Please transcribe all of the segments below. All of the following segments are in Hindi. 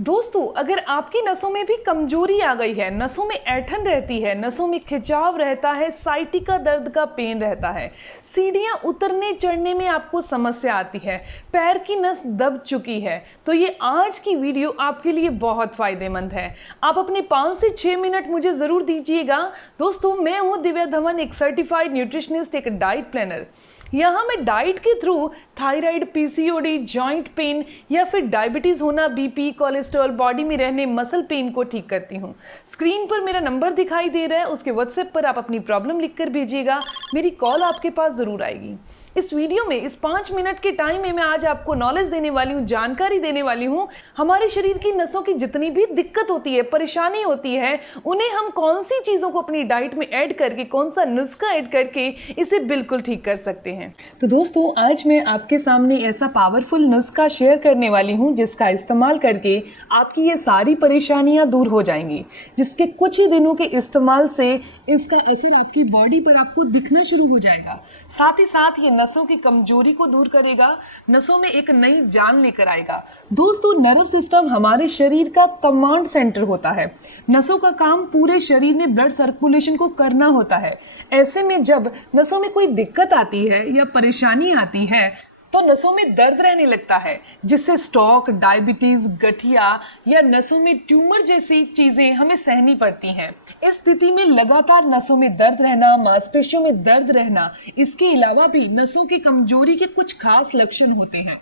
दोस्तों, अगर आपकी नसों में भी कमजोरी आ गई है, नसों में ऐंठन रहती है, नसों में खिंचाव रहता है, साइटिका दर्द का पेन रहता है, सीढ़ियां उतरने चढ़ने में आपको समस्या आती है, पैर की नस दब चुकी है, तो ये आज की वीडियो आपके लिए बहुत फायदेमंद है। आप अपने 5 से 6 मिनट मुझे ज़रूर दीजिएगा। दोस्तों, मैं हूँ दिव्या धवन, एक सर्टिफाइड न्यूट्रिशनिस्ट, एक डाइट प्लानर। यहाँ मैं डाइट के through thyroid, PCOD, joint pain या फिर डायबिटीज़ होना, बीपी, कोलेस्ट्रॉल, बॉडी में रहने मसल पेन को ठीक करती हूँ। स्क्रीन पर मेरा नंबर दिखाई दे रहा है, उसके व्हाट्सएप पर आप अपनी प्रॉब्लम लिखकर भेजिएगा, मेरी कॉल आपके पास ज़रूर आएगी। इस वीडियो में, इस 5 मिनट के टाइम में मैं आज आपको नॉलेज देने वाली हूँ, जानकारी देने वाली हूँ। हमारे शरीर की नसों की जितनी भी दिक्कत होती है, परेशानी होती है, उन्हें हम कौन सी चीज़ों को अपनी डाइट में ऐड करके, कौन सा नुस्खा ऐड करके इसे बिल्कुल ठीक कर सकते हैं। तो दोस्तों, आज मैं आपके सामने ऐसा पावरफुल नुस्खा शेयर करने वाली हूँ जिसका इस्तेमाल करके आपकी ये सारी परेशानियाँ दूर हो जाएंगी, जिसके कुछ ही दिनों के इस्तेमाल से इसका असर आपकी बॉडी पर आपको दिखना शुरू हो जाएगा। साथ ही साथ ये नसों की कमजोरी को दूर करेगा, नसों में एक नई जान लेकर आएगा। दोस्तों, नर्व सिस्टम हमारे शरीर का कमांड सेंटर होता है। नसों का काम पूरे शरीर में ब्लड सर्कुलेशन को करना होता है। ऐसे में जब नसों में कोई दिक्कत आती है या परेशानी आती है तो नसों में दर्द रहने लगता है, जिससे स्ट्रोक, डायबिटीज, गठिया या नसों में ट्यूमर जैसी चीजें हमें सहनी पड़ती हैं। इस स्थिति में लगातार नसों में दर्द रहना, मांसपेशियों में दर्द रहना, इसके अलावा भी नसों की कमजोरी के कुछ खास लक्षण होते हैं।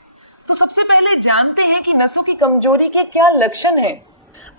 तो सबसे पहले जानते हैं कि नसों की कमजोरी के क्या लक्षण हैं।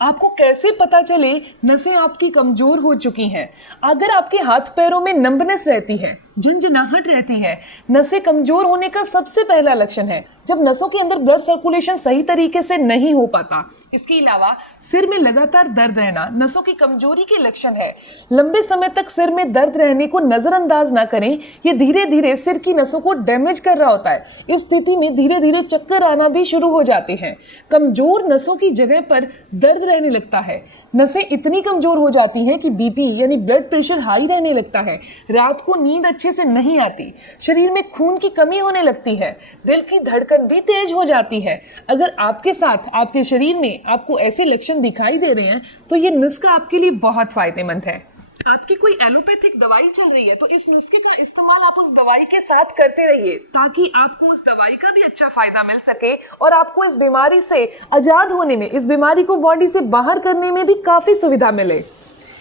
आपको कैसे पता चले नसें आपकी कमजोर हो चुकी हैं? अगर आपके हाथ पैरों में नंबनेस रहती है, झंझनाहट रहती है, नसें कमजोर होने का सबसे पहला लक्षण है। जब नसों के अंदर ब्लड सर्कुलेशन सही तरीके से नहीं हो पाता। इसके अलावा सिर में लगातार दर्द रहना नसों की कमजोरी के लक्षण है। लंबे समय तक सिर में दर्द रहने को नजरअंदाज ना करें, ये धीरे धीरे सिर की नसों को डैमेज कर रहा होता है। इस स्थिति में धीरे धीरे चक्कर आना भी शुरू हो जाते हैं। कमजोर नसों की जगह पर दर्द रहने लगता है। नसें इतनी कमजोर हो जाती हैं कि बीपी यानी ब्लड प्रेशर हाई रहने लगता है। रात को नींद अच्छे से नहीं आती, शरीर में खून की कमी होने लगती है, दिल की धड़कन भी तेज हो जाती है। अगर आपके साथ, आपके शरीर में आपको ऐसे लक्षण दिखाई दे रहे हैं तो ये नुस्खा आपके लिए बहुत फायदेमंद है। आपकी कोई एलोपैथिक दवाई चल रही है तो इस नुस्खे का इस्तेमाल आप उस दवाई के साथ करते रहिए, ताकि आपको उस दवाई का भी अच्छा फायदा मिल सके और आपको इस बीमारी से आजाद होने में, इस बीमारी को बॉडी से बाहर करने में भी काफी सुविधा मिले।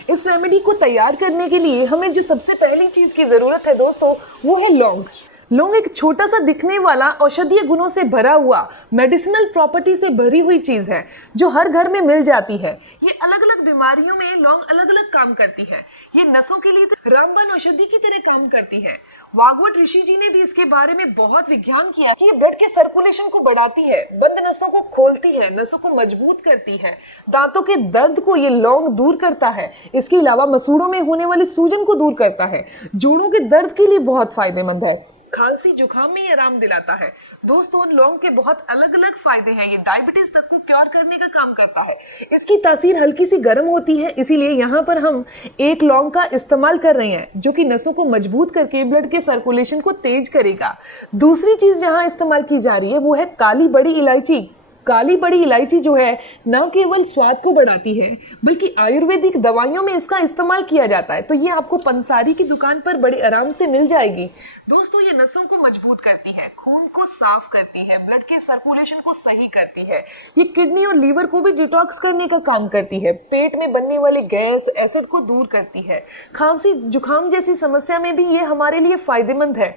इस रेमेडी को तैयार करने के लिए हमें जो सबसे पहली चीज की जरूरत है दोस्तों, वो है लौंग। लौंग एक छोटा सा दिखने वाला, औषधीय गुणों से भरा हुआ, मेडिसिनल प्रॉपर्टी से भरी हुई चीज है जो हर घर में मिल जाती है। ये अलग अलग बीमारियों में लौंग अलग अलग काम करती है। ये नसों के लिए तो रामबाण औषधि की तरह काम करती है। वाग्वट ऋषि जी ने भी इसके बारे में बहुत विज्ञान किया कि ये ब्लड के सर्कुलेशन को बढ़ाती है, बंद नसों को खोलती है, नसों को मजबूत करती है, दांतों के दर्द को ये लौंग दूर करता है। इसके अलावा मसूड़ों में होने वाली सूजन को दूर करता है, जोड़ों के दर्द के लिए बहुत फायदेमंद है, खांसी जुकाम में आराम दिलाता है। दोस्तों, लौंग के बहुत अलग अलग फायदे हैं। ये डायबिटीज तक को क्योर करने का काम करता है। इसकी तासीर हल्की सी गर्म होती है, इसीलिए यहाँ पर हम एक लौंग का इस्तेमाल कर रहे हैं जो कि नसों को मजबूत करके ब्लड के सर्कुलेशन को तेज करेगा। दूसरी चीज यहाँ इस्तेमाल की जा रही है वो है काली बड़ी इलायची। काली बड़ी इलायची जो है न केवल स्वाद को बढ़ाती है बल्कि आयुर्वेदिक दवाइयों में इसका इस्तेमाल किया जाता है। तो ये आपको पंसारी की दुकान पर बड़ी आराम से मिल जाएगी। दोस्तों, ये नसों को मजबूत करती है, खून को साफ करती है, ब्लड के सर्कुलेशन को सही करती है। ये किडनी और लीवर को भी डिटॉक्स करने का काम करती है, पेट में बनने वाली गैस, एसिड को दूर करती है। खांसी जुकाम जैसी समस्या में भी ये हमारे लिए फायदेमंद है।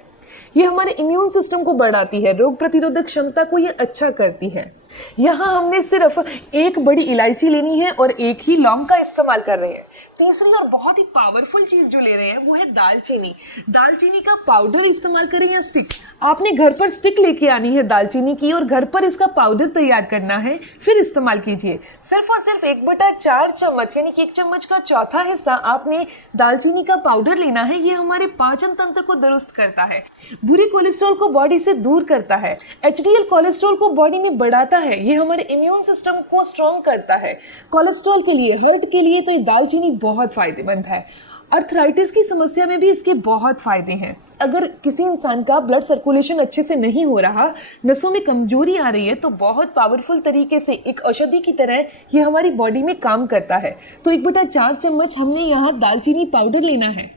ये हमारे इम्यून सिस्टम को बढ़ाती है, रोग प्रतिरोधक क्षमता को ये अच्छा करती है। यहाँ हमने सिर्फ एक बड़ी इलायची लेनी है और एक ही लौंग का इस्तेमाल कर रहे हैं। तीसरी और बहुत ही पावरफुल चीज जो ले रहे हैं वो है दालचीनी। दालचीनी का पाउडर इस्तेमाल करें या स्टिक। आपने घर पर स्टिक लेके आनी है दालचीनी की और घर पर इसका पाउडर तैयार करना है, फिर इस्तेमाल कीजिए। सिर्फ और सिर्फ 1/4 चम्मच यानी कि 1 चम्मच का चौथा हिस्सा आपने दालचीनी का पाउडर लेना है। ये हमारे पाचन तंत्र को दुरुस्त करता है, बुरी कोलेस्ट्रॉल को बॉडी से दूर करता है, एचडीएल कोलेस्ट्रॉल को बॉडी में बढ़ाता है, ये हमारे इम्यून सिस्टम को स्ट्रॉन्ग करता है। कोलेस्ट्रॉल के लिए, हार्ट के लिए तो ये दालचीनी बहुत फायदेमंद है। अर्थराइटिस की समस्या में भी इसके बहुत फायदे हैं। अगर किसी इंसान का ब्लड सर्कुलेशन अच्छे से नहीं हो रहा, नसों में कमजोरी आ रही है, तो बहुत पावरफुल तरीके से एक औषधि की तरह ये हमारी बॉडी में काम करता है। तो 1/4 चम्मच हमने यहाँ दालचीनी पाउडर लेना है।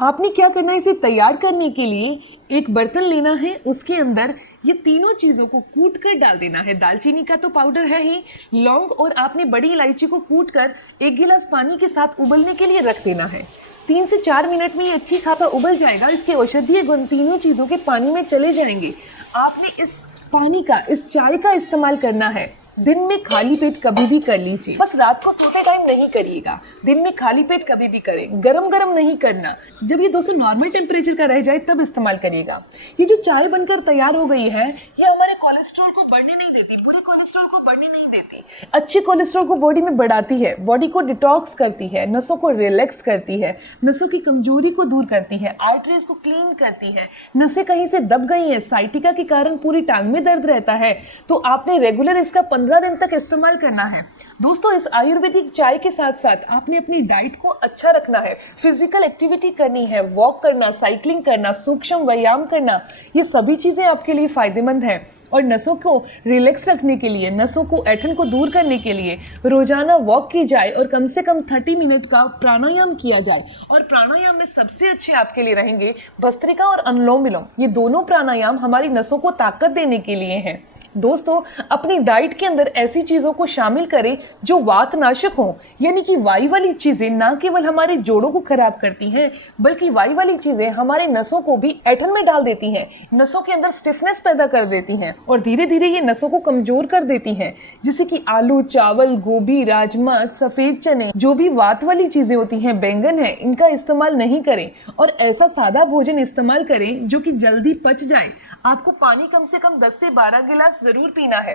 आपने क्या करना है, इसे तैयार करने के लिए एक बर्तन लेना है, उसके अंदर ये तीनों चीज़ों को कूट कर डाल देना है। दालचीनी का तो पाउडर है ही, लौंग और आपने बड़ी इलायची को कूट कर 1 गिलास पानी के साथ उबलने के लिए रख देना है। 3 से 4 मिनट में ये अच्छी खासा उबल जाएगा। इसके औषधीय गुण तीनों चीज़ों के पानी में चले जाएंगे। आपने इस पानी का, इस चाय का इस्तेमाल करना है। दिन में खाली पेट कभी भी कर लीजिए, बस रात को सोते टाइम नहीं करिएगा। दिन में खाली पेट कभी भी करें, गरम गरम नहीं करना। जब ये दोस्तों नॉर्मल टेम्परेचर का रह जाए तब इस्तेमाल करिएगा। ये जो चाय बनकर तैयार हो गई है, ये हमारे कोलेस्ट्रॉल को बढ़ने नहीं देती, बुरे कोलेस्ट्रॉल को बढ़ने नहीं देती, अच्छे कोलेस्ट्रॉल को बॉडी में बढ़ाती है, बॉडी को डिटॉक्स करती है, नसों को रिलैक्स करती है, नसों की कमजोरी को दूर करती है, आर्टरीज को क्लीन करती है। नसें कहीं से दब गई हैं, साइटिका के कारण पूरी टांग में दर्द रहता है, तो आपने रेगुलर इसका 15 दिन तक इस्तेमाल करना है। दोस्तों, इस आयुर्वेदिक चाय के साथ साथ आपने अपनी डाइट को अच्छा रखना है, फिजिकल एक्टिविटी करनी है, वॉक करना, साइकिलिंग करना, सूक्ष्म व्यायाम करना, ये सभी चीजें आपके लिए फायदेमंद है। और नसों को रिलैक्स रखने के लिए, नसों को ऐंठन को दूर करने के लिए रोजाना वॉक की जाए और कम से कम 30 मिनट का प्राणायाम किया जाए। और प्राणायाम में सबसे अच्छे आपके लिए रहेंगे भस्त्रिका और अनुलोम विलोम। ये दोनों प्राणायाम हमारी नसों को ताकत देने के लिए हैं। दोस्तों, अपनी डाइट के अंदर ऐसी चीज़ों को शामिल करें जो वातनाशक हों, यानी कि वायु वाली चीज़ें ना केवल हमारे जोड़ों को खराब करती हैं, बल्कि वायु वाली चीज़ें हमारे नसों को भी ऐंठन में डाल देती हैं, नसों के अंदर स्टिफनेस पैदा कर देती हैं और धीरे धीरे ये नसों को कमजोर कर देती हैं। जैसे कि आलू, चावल, गोभी, राजमा, सफ़ेद चने, जो भी वात वाली चीज़ें होती हैं, बैंगन है, इनका इस्तेमाल नहीं करें और ऐसा सादा भोजन इस्तेमाल करें जो कि जल्दी पच जाए। आपको पानी कम से कम 10 से 12 गिलास जरूर पीना है।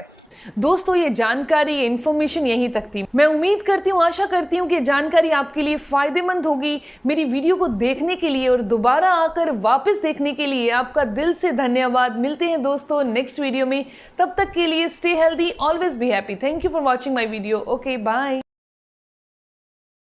दोस्तों, ये जानकारी, ये इन्फॉर्मेशन यहीं तक थी। मैं उम्मीद करती हूँ, आशा करती हूँ कि जानकारी आपके लिए फायदेमंद होगी। मेरी वीडियो को देखने के लिए और दोबारा आकर वापस देखने के लिए आपका दिल से धन्यवाद। मिलते हैं दोस्तों नेक्स्ट वीडियो में, तब तक के लिए stay healthy, always be happy. Thank you for watching my video. Okay, bye.